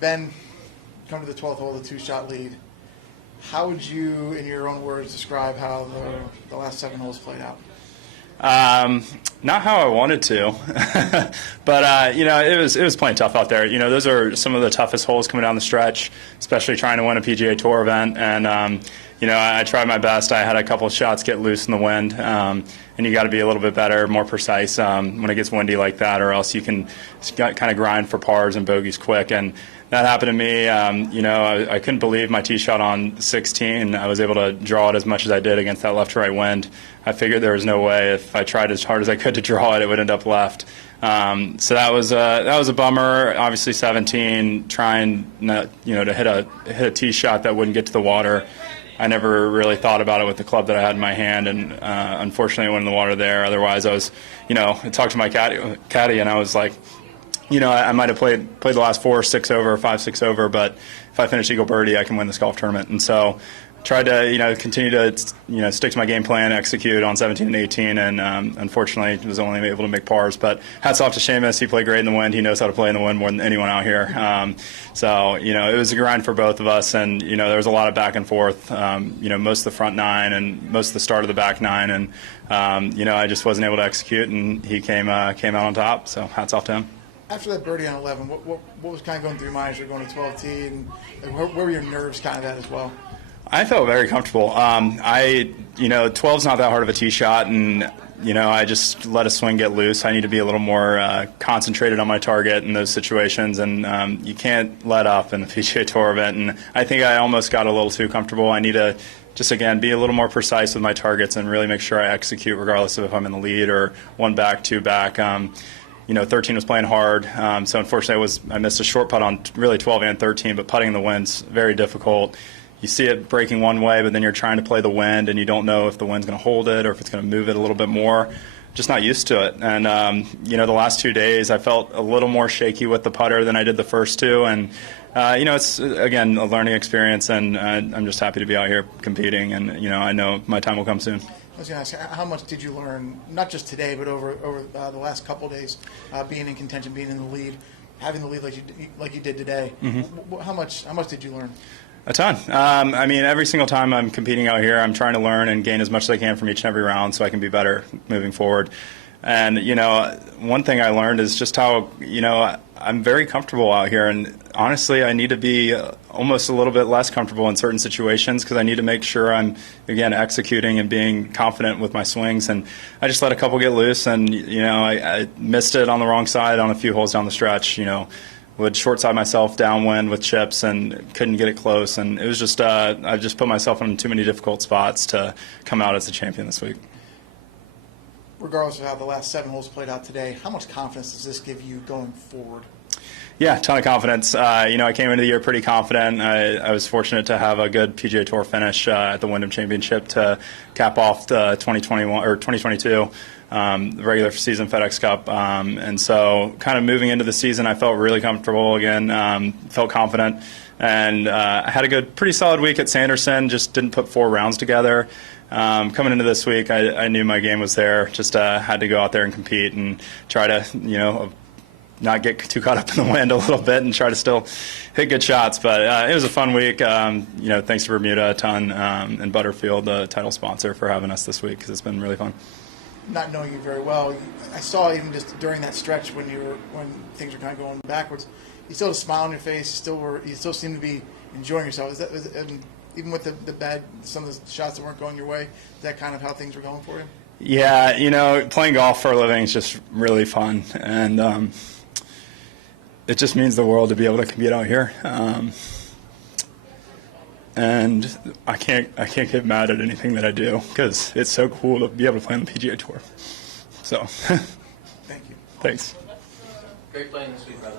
Ben, come to the 12th hole, the 2-shot lead. How would you, in your own words, describe how the last 7 holes played out? Not how I wanted to, but you know, it was playing tough out there. You know, those are some of the toughest holes coming down the stretch, especially trying to win a PGA Tour event. And you know, I tried my best. I had a couple of shots get loose in the wind, and you got to be a little bit better, more precise when it gets windy like that, or else you can kind of grind for pars and bogeys quick. And that happened to me. You know, I couldn't believe my tee shot on 16. I was able to draw it as much as I did against that left-to-right wind. I figured there was no way if I tried as hard as I could to draw it, it would end up left. So that was a bummer. Obviously, 17, trying to hit a tee shot that wouldn't get to the water. I never really thought about it with the club that I had in my hand, and unfortunately, I went in the water there. Otherwise, I was, I talked to my caddy, and I was like, I might have played the last 4 6 over, 5 6 over, but if I finish eagle birdie, I can win this golf tournament. And so tried to continue to stick to my game plan, execute on 17 and 18, and unfortunately was only able to make pars. But hats off to Seamus. He played great in the wind. He knows how to play in the wind more than anyone out here. So it was a grind for both of us, and there was a lot of back and forth. Most of the front 9 and most of the start of the back 9, and I just wasn't able to execute, and he came out on top. So hats off to him. After that birdie on 11, what was kind of going through your mind as you're going to 12 tee, and where were your nerves kind of at as well? I felt very comfortable. 12's not that hard of a tee shot, and I just let a swing get loose. I need to be a little more concentrated on my target in those situations, and you can't let up in the PGA Tour event. And I think I almost got a little too comfortable. I need to just, again, be a little more precise with my targets and really make sure I execute regardless of if I'm in the lead or 1 back, 2 back. 13 was playing hard, so unfortunately I missed a short putt on really 12 and 13, but putting in the wind's very difficult. You see it breaking one way, but then you're trying to play the wind, and you don't know if the wind's going to hold it or if it's going to move it a little bit more. Just not used to it. And, the last 2 days I felt a little more shaky with the putter than I did the first 2. And, it's, again, a learning experience, and I'm just happy to be out here competing. And, I know my time will come soon. I was going to ask, how much did you learn, not just today, but over the last couple of days, being in contention, being in the lead, having the lead like you did today? Mm-hmm. How much did you learn? A ton. Every single time I'm competing out here, I'm trying to learn and gain as much as I can from each and every round so I can be better moving forward. And, one thing I learned is just how, I'm very comfortable out here. And honestly, I need to be almost a little bit less comfortable in certain situations because I need to make sure I'm, again, executing and being confident with my swings. And I just let a couple get loose, and, I missed it on the wrong side on a few holes down the stretch, would short side myself downwind with chips and couldn't get it close. And it was just, I just put myself in too many difficult spots to come out as the champion this week. Regardless of how the last 7 holes played out today, how much confidence does this give you going forward? Yeah, a ton of confidence. I came into the year pretty confident. I was fortunate to have a good PGA Tour finish at the Wyndham Championship to cap off the 2021 or 2022. The regular season FedEx Cup, and so kind of moving into the season, I felt really comfortable again, felt confident, and I had a pretty solid week at Sanderson. Just didn't put 4 rounds together. Coming into this week, I knew my game was there. Just had to go out there and compete and try to, not get too caught up in the wind a little bit and try to still hit good shots. But it was a fun week. Thanks to Bermuda a ton, and Butterfield, the title sponsor, for having us this week because it's been really fun. Not knowing you very well, I saw even just during that stretch when things were kind of going backwards, you still had a smile on your face. You still seemed to be enjoying yourself. Even with some of the shots that weren't going your way, is that kind of how things were going for you? Yeah, playing golf for a living is just really fun, and it just means the world to be able to compete out here. And I can't get mad at anything that I do because it's so cool to be able to play on the PGA Tour. So, thank you. Thanks. Great playing this week, brother.